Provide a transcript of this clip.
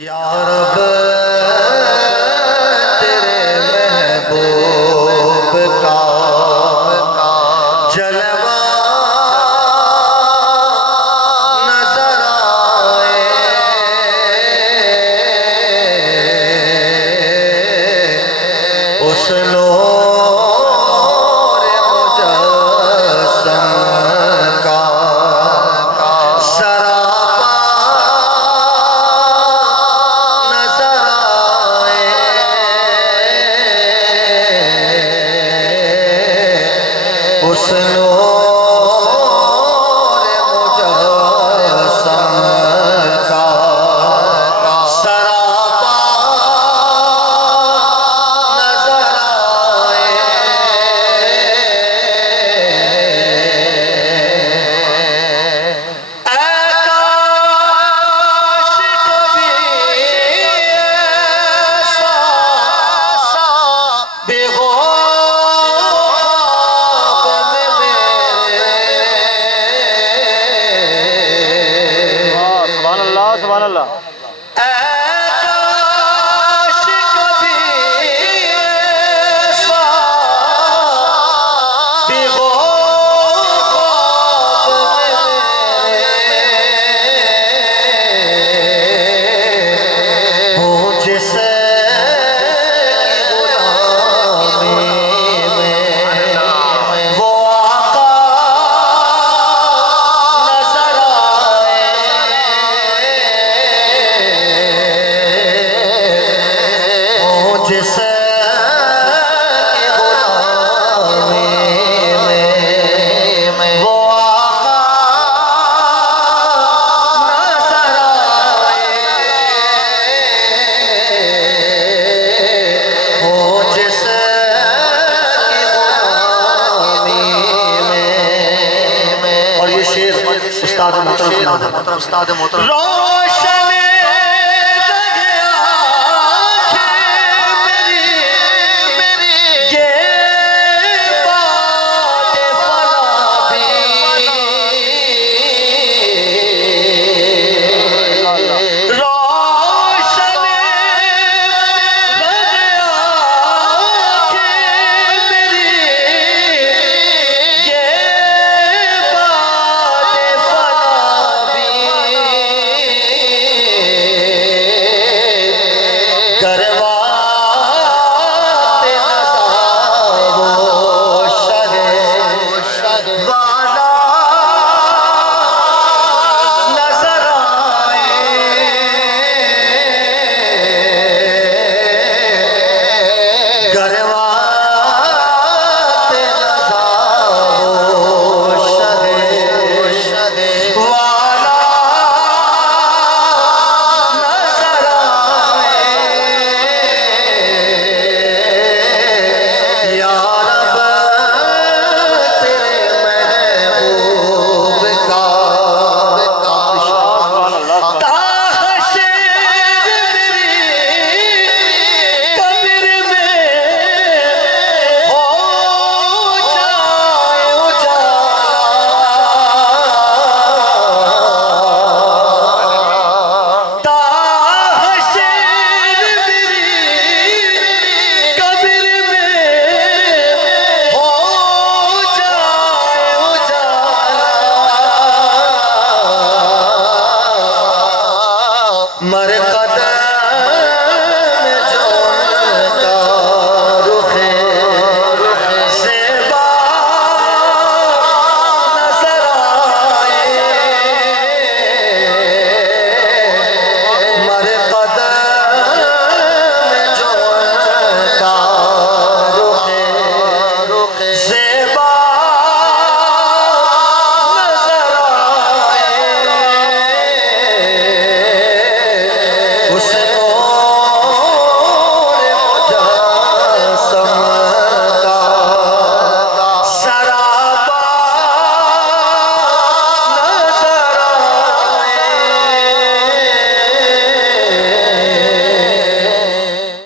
या रब तेरे महबूब का जलवा नजर आए, उस नूर मुजस्सम का सरापा नजर आए, उस नूर मुजस्सम का सरापा नजर आए। काश कभी ऐसा बेख्वाब में मेरे सुभान अल्लाह सुभान अल्लाह। काश कभी ऐसा बेख्वाब में मेरे हो, जिसे गुलामी में वो आका नजर आए, हो जिसे गुलामी में वो आका नजर आए, हो जिसे गुलामी में। और ये शेर उस्ताद मोहतरम